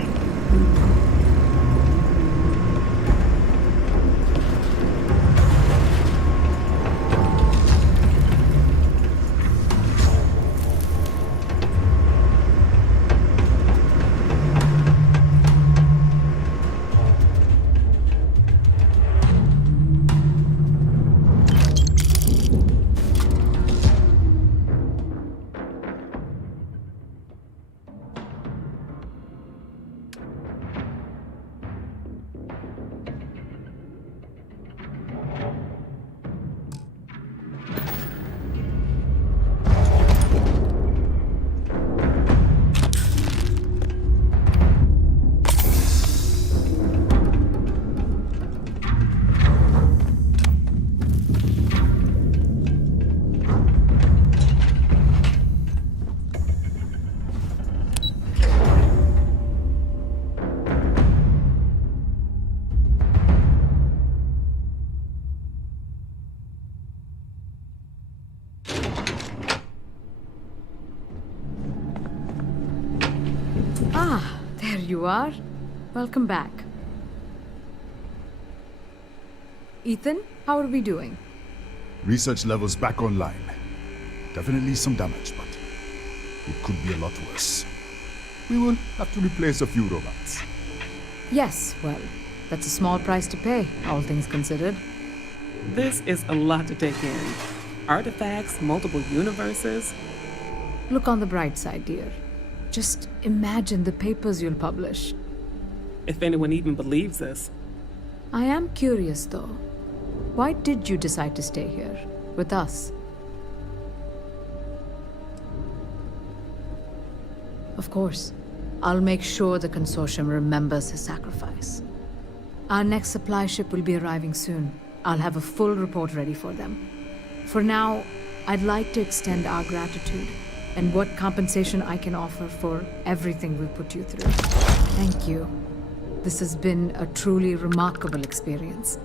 Ah, there you are. Welcome back. Ethan, how are we doing? Research levels back online. Definitely some damage, but it could be a lot worse. We will have to replace a few robots. Yes, well, that's a small price to pay, all things considered. This is a lot to take in. Artifacts, multiple universes. Look on the bright side, dear. Just imagine the papers you'll publish. If anyone even believes us. I am curious, though. Why did you decide to stay here, with us? Of course. I'll make sure the consortium remembers his sacrifice. Our next supply ship will be arriving soon. I'll have a full report ready for them. For now, I'd like to extend our gratitude and what compensation I can offer for everything we put you through. Thank you. This has been a truly remarkable experience.